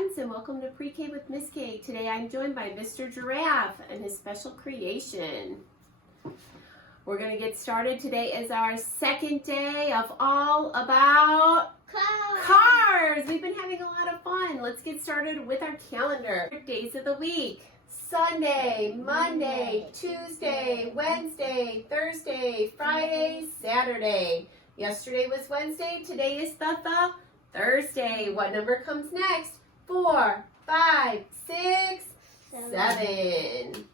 friends, and welcome to Pre-K with Miss K. Today I'm joined by Mr. Giraffe and his special creation. We're going to get started. Today is our second day of all about cars. We've been having a lot of fun. Let's get started with our calendar. Days of the week: Sunday, Monday, Tuesday, Wednesday, Thursday, Friday, Saturday. Yesterday was Wednesday. Today is the Thursday. What number comes next? 4, 5, 6, 7.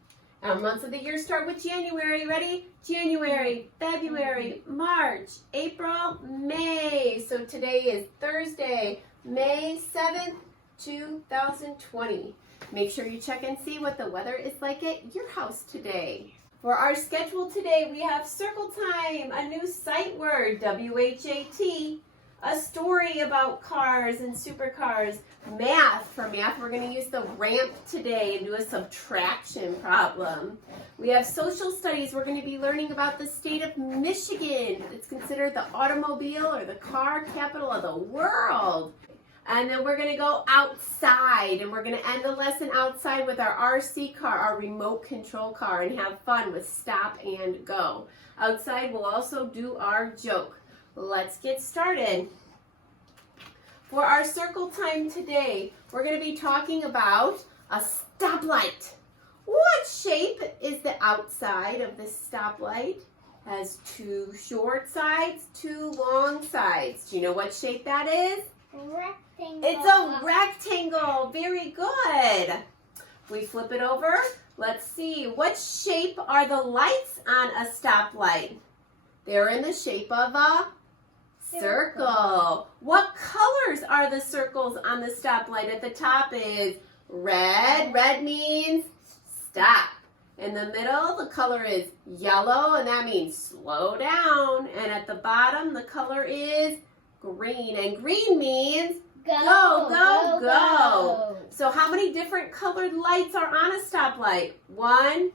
Our months of the year start with January. Ready? January, February, March, April, May. So today is Thursday, May 7th, 2020. Make sure you check and see what the weather is like at your house today. For our schedule today, we have circle time, a new sight word, WHAT, a story about cars and supercars, math. For math, we're going to use the ramp today and do a subtraction problem. We have social studies. We're going to be learning about the state of Michigan. It's considered the automobile or the car capital of the world. And then we're going to go outside, and we're going to end the lesson outside with our RC car, our remote control car, and have fun with stop and go. Outside, we'll also do our joke. Let's get started. For our circle time today, we're going to be talking about a stoplight. What shape is the outside of this stoplight? Has 2 short sides, 2 long sides. Do you know what shape that is? Rectangle. It's a rectangle. Very good. If we flip it over, let's see. What shape are the lights on a stoplight? They're in the shape of a circle. What colors are the circles on the stoplight? At the top is red. Red means stop. In the middle, the color is yellow, and that means slow down. And at the bottom, the color is green. And green means go. So how many different colored lights are on a stoplight? 1,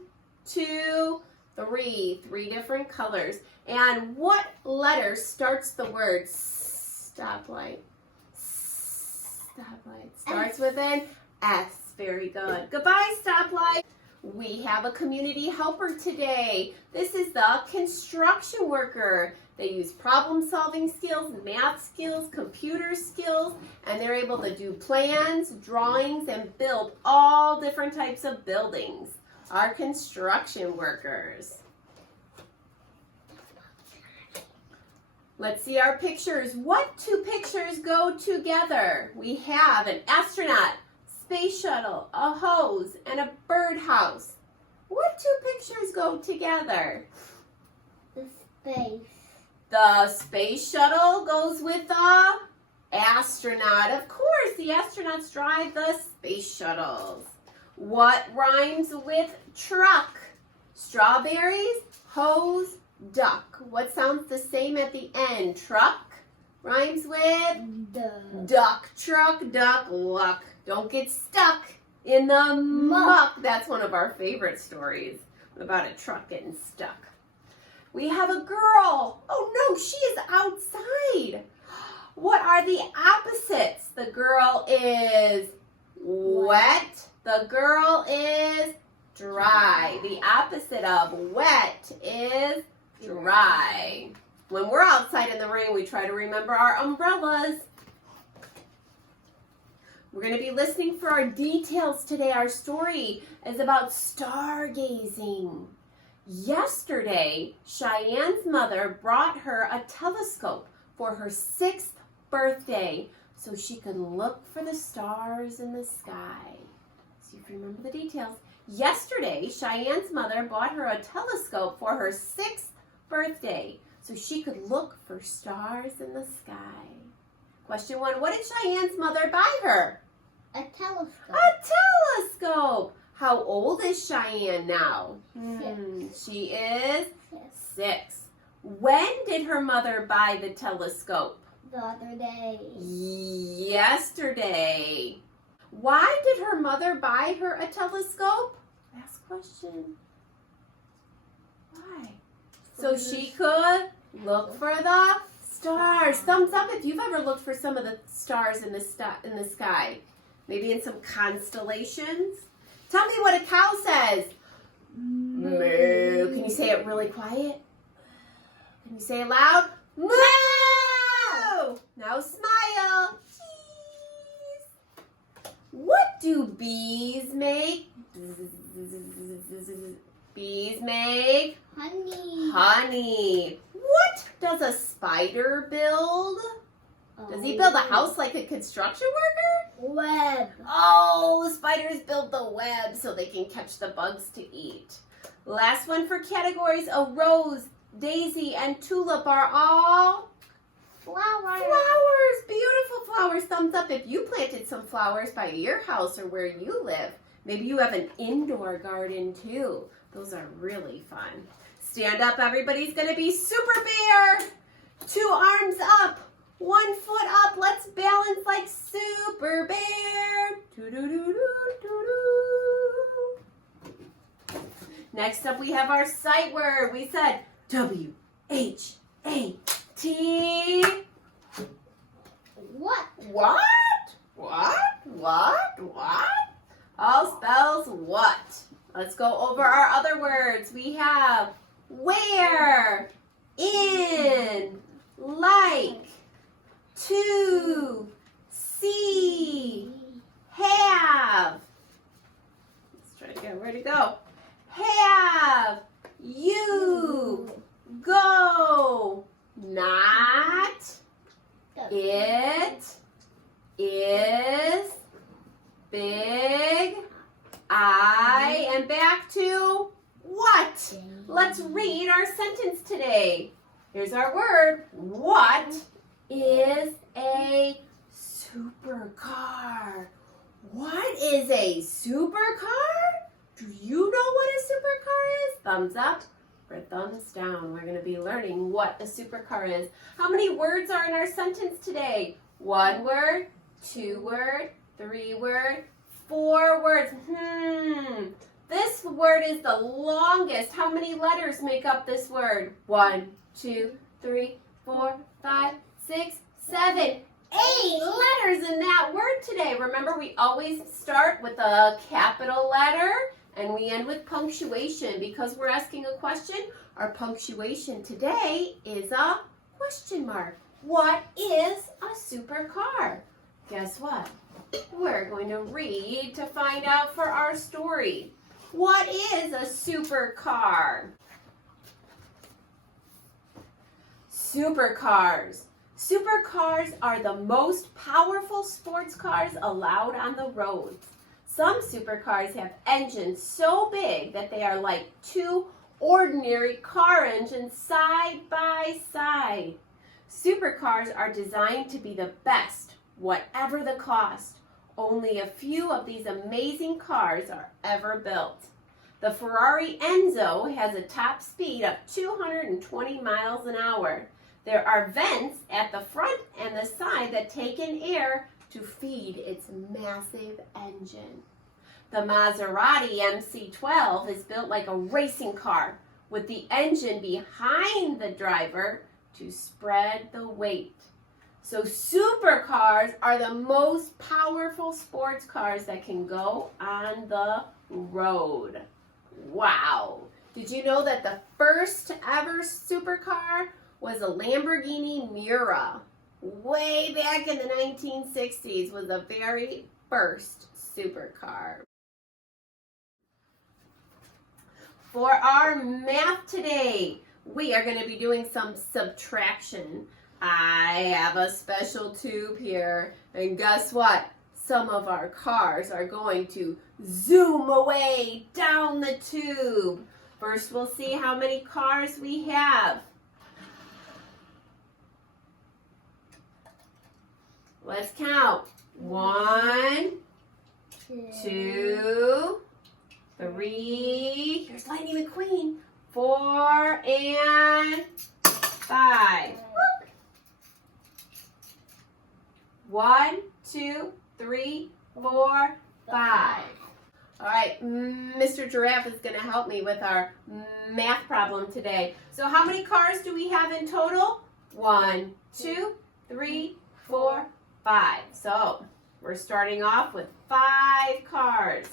2, 3. 3 different colors. And what letter starts the word stoplight? Stoplight starts with an S. Very good. Goodbye, stoplight. We have a community helper today. This is the construction worker. They use problem-solving skills, math skills, computer skills, and they're able to do plans, drawings, and build all different types of buildings. Our construction workers. Let's see our pictures. What 2 pictures go together? We have an astronaut, space shuttle, a hose, and a birdhouse. What 2 pictures go together? The space. The space shuttle goes with the astronaut. Of course, the astronauts drive the space shuttles. What rhymes with truck? Strawberries, hose, duck. What sounds the same at the end? Truck rhymes with duck. Truck, duck, luck. Don't get stuck in the muck. That's one of our favorite stories about a truck getting stuck. We have a girl. Oh no, she is outside. What are the opposites? The girl is wet. The girl is dry. The opposite of wet is dry. When we're outside in the rain, we try to remember our umbrellas. We're going to be listening for our details today. Our story is about stargazing. Yesterday, Cheyenne's mother brought her a telescope for her 6th birthday so she could look for the stars in the sky. See if you remember the details. Yesterday, Cheyenne's mother bought her a telescope for her 6th birthday so she could look for stars in the sky. Question 1, what did Cheyenne's mother buy her? A telescope. A telescope. How old is Cheyenne now? 6. She is 6. When did her mother buy the telescope? The other day. Yesterday. Why did her mother buy her a telescope? Last question. Why? So she could look for the stars. Thumbs up if you've ever looked for some of the stars in the sky. Maybe in some constellations. Tell me what a cow says. Moo. Can you say it really quiet? Can you say it loud? Moo! Now smile. Cheese. What do bees make? Bees make Honey. honey. What does a spider build? Does he build a house like a construction worker? Web. Oh, spiders build the web so they can catch the bugs to eat. Last one for categories. A rose, daisy, and tulip are all Flower. flowers. Beautiful flowers. Thumbs up if you planted some flowers by your house or where you live. Maybe you have an indoor garden too. Those are really fun. Stand up. Everybody's going to be Super Bear. 2 arms up. 1 foot up. Let's balance like Super Bear. Doo-doo-doo-doo-doo. Next up, we have our sight word. We said W-H-A-T. What? What? All spells what? Let's go over our other words. We have where, in, like, to, see, have. Let's try again. Where'd it go? Have, you, go, not, it, is, big, I, and back to what? Let's read our sentence today. Here's our word. What is a supercar? What is a supercar? Do you know what a supercar is? Thumbs up or thumbs down. We're going to be learning what a supercar is. How many words are in our sentence today? 1 word, 2 word, 3 word, 4 words. This word is the longest. How many letters make up this word? 1, 2, 3, 4, 5, 6, 7, 8 letters in that word today. Remember, we always start with a capital letter and we end with punctuation. Because we're asking a question, our punctuation today is a question mark. What is a supercar? Guess what? We're going to read to find out for our story. What is a supercar? Supercars. Supercars are the most powerful sports cars allowed on the roads. Some supercars have engines so big that they are like 2 ordinary car engines side by side. Supercars are designed to be the best, whatever the cost. Only a few of these amazing cars are ever built. The Ferrari Enzo has a top speed of 220 miles an hour. There are vents at the front and the side that take in air to feed its massive engine. The Maserati MC12 is built like a racing car with the engine behind the driver to spread the weight. So supercars are the most powerful sports cars that can go on the road. Wow. Did you know that the first ever supercar was a Lamborghini Miura? Way back in the 1960s was the very first supercar. For our math today, we are going to be doing some subtraction. I have a special tube here, and guess what? Some of our cars are going to zoom away down the tube. First, we'll see how many cars we have. Let's count. 1, 2, 3. Here's Lightning McQueen. 4 and 5. 1, 2, 3, 4, 5. All right, Mr. Giraffe is going to help me with our math problem today. So how many cars do we have in total? 1, 2, 3, 4, 5. So We're starting off with 5 cars.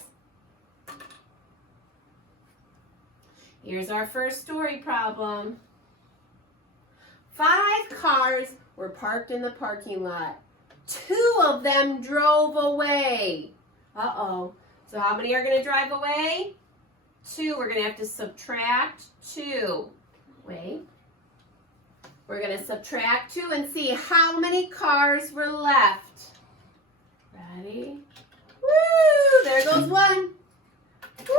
Here's our first story problem. 5 cars were parked in the parking lot. 2 of them drove away. Uh-oh. So how many are going to drive away? 2. We're going to have to subtract 2. Wait. We're going to subtract 2 and see how many cars were left. Ready? Woo! There goes 1. Woo!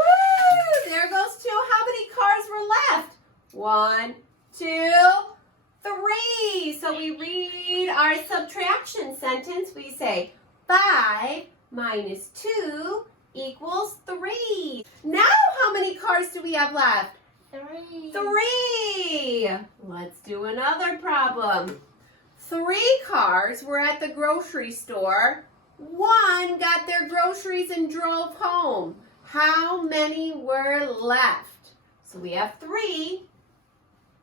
There goes 2. How many cars were left? 1, 2, 3. So we read our subtraction sentence. We say 5 minus 2 equals 3. Now how many cars do we have left? 3. 3. Let's do another problem. 3 cars were at the grocery store. 1 got their groceries and drove home. How many were left? So we have 3.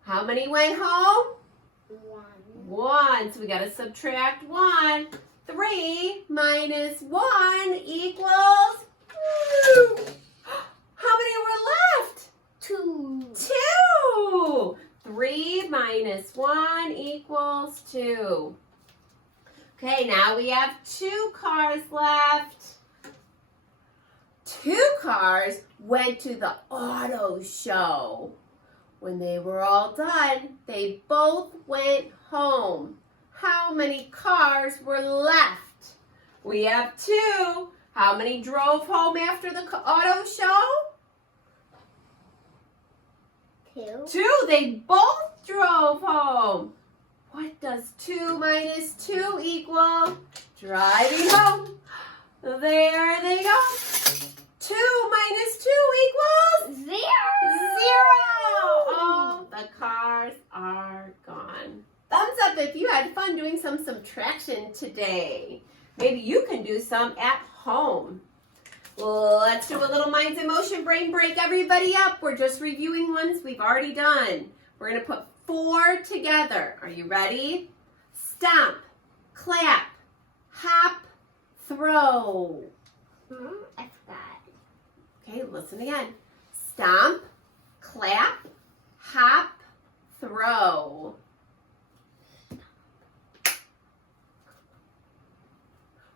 How many went home? 1. So we got to subtract 1. 3 minus 1 equals 2. How many were left? 2. 2. 3 minus 1 equals 2. Okay, now we have 2 cars left. 2 cars went to the auto show. When they were all done, they both went home. How many cars were left? We have 2. How many drove home after the auto show? 2. 2. They both drove home. What does 2 minus 2 equal? Driving home. There they go. 2 minus 2 equals 0. 0. All the cars are gone. Thumbs up if you had fun doing some subtraction today. Maybe you can do some at home. Let's do a little minds in motion brain break. Everybody up. We're just reviewing ones we've already done. We're going to put 4 together. Are you ready? Stomp, clap, hop, throw. I forgot. Okay, listen again. Stomp, clap, hop, throw.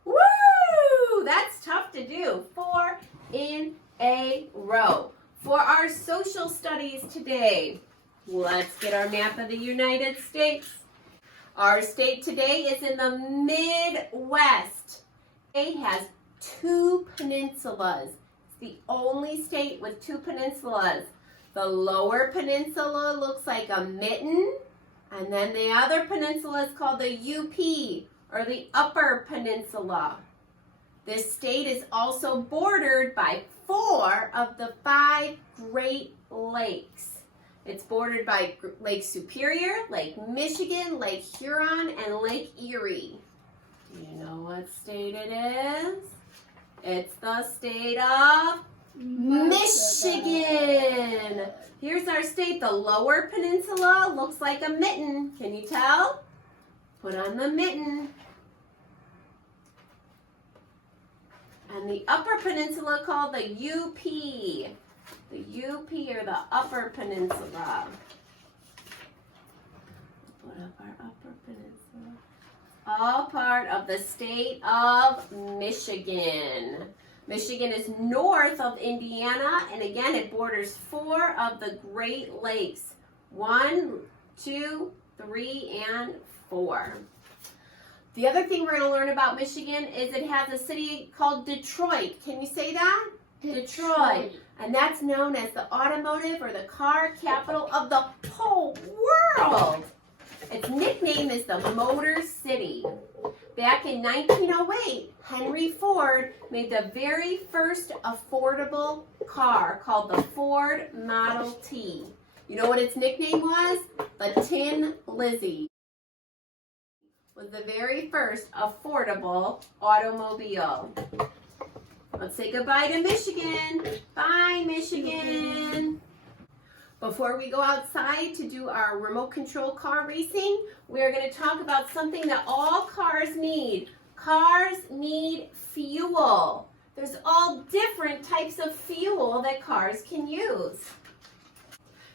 Woo! That's tough to do. 4 in a row. For our social studies today, let's get our map of the United States. Our state today is in the Midwest. It has 2 peninsulas. It's the only state with 2 peninsulas. The lower peninsula looks like a mitten, and then the other peninsula is called the UP, or the Upper Peninsula. This state is also bordered by 4 of the 5 Great Lakes. It's bordered by Lake Superior, Lake Michigan, Lake Huron, and Lake Erie. Do you know what state it is? It's the state of Michigan. Here's our state. The lower peninsula looks like a mitten. Can you tell? Put on the mitten. And the upper peninsula called the UP. The UP, or the Upper Peninsula. Put up our Upper Peninsula. All part of the state of Michigan. Michigan is north of Indiana, and again, it borders 4 of the Great Lakes. 1, 2, 3, and 4. The other thing we're going to learn about Michigan is it has a city called Detroit. Can you say that? Detroit. And that's known as the automotive or the car capital of the whole world. Its nickname is the Motor City. Back in 1908, Henry Ford made the very first affordable car called the Ford Model T. You know what its nickname was? The Tin Lizzie. Was the very first affordable automobile. Let's say goodbye to Michigan. Bye, Michigan. Before we go outside to do our remote control car racing, we are going to talk about something that all cars need. Cars need fuel. There's all different types of fuel that cars can use.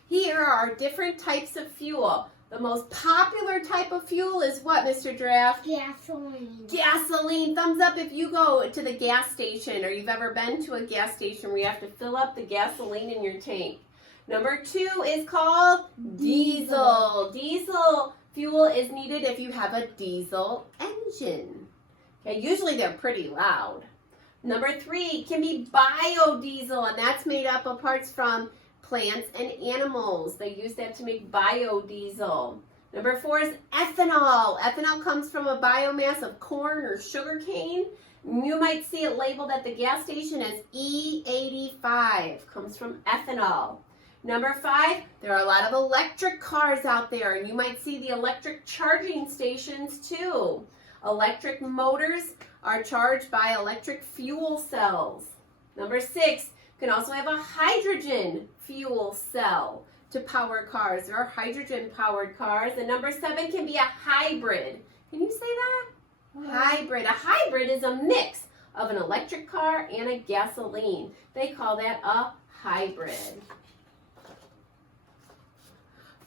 Here are different types of fuel. The most popular type of fuel is what, Mr. Giraffe? Gasoline. Gasoline. Thumbs up if you go to the gas station or you've ever been to a gas station where you have to fill up the gasoline in your tank. Number 2 is called diesel. Diesel fuel is needed if you have a diesel engine. Okay, usually they're pretty loud. Number 3 can be biodiesel, and that's made up of parts from plants and animals. They use that to make biodiesel. Number 4 is ethanol. Ethanol comes from a biomass of corn or sugar cane. You might see it labeled at the gas station as E85. Comes from ethanol. Number 5, there are a lot of electric cars out there, and you might see the electric charging stations too. Electric motors are charged by electric fuel cells. Number 6, you can also have a hydrogen fuel cell to power cars. There are hydrogen-powered cars. And number 7 can be a hybrid. Can you say that? Hybrid. A hybrid is a mix of an electric car and a gasoline. They call that a hybrid.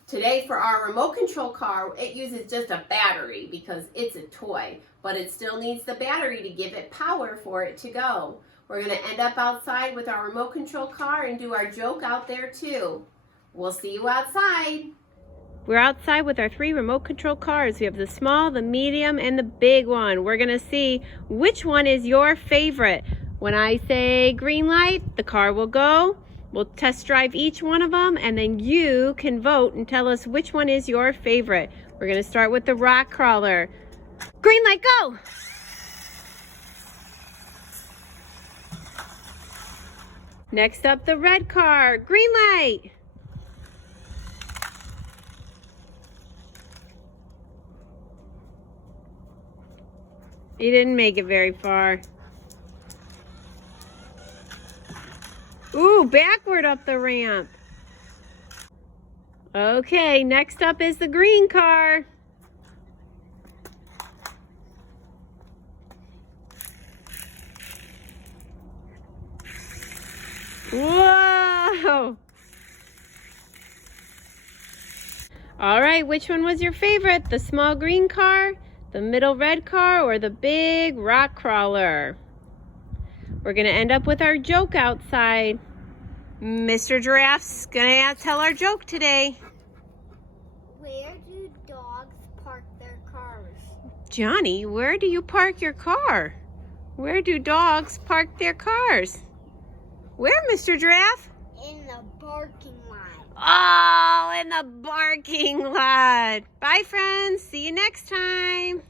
Today for our remote control car, it uses just a battery because it's a toy, but it still needs the battery to give it power for it to go. We're going to end up outside with our remote control car and do our joke out there too. We'll see you outside. We're outside with our 3 remote control cars. We have the small, the medium, and the big one. We're going to see which one is your favorite. When I say green light, the car will go. We'll test drive each one of them, and then you can vote and tell us which one is your favorite. We're going to start with the rock crawler. Green light, go! Next up, the red car. Green light. You didn't make it very far. Ooh, backward up the ramp. Okay, next up is the green car. Whoa! All right, which one was your favorite? The small green car, the middle red car, or the big rock crawler? We're going to end up with our joke outside. Mr. Giraffe's going to tell our joke today. Where do dogs park their cars? Johnny, where do you park your car? Where do dogs park their cars? Where, Mr. Giraffe? In the parking lot. Oh, in the parking lot. Bye, friends. See you next time.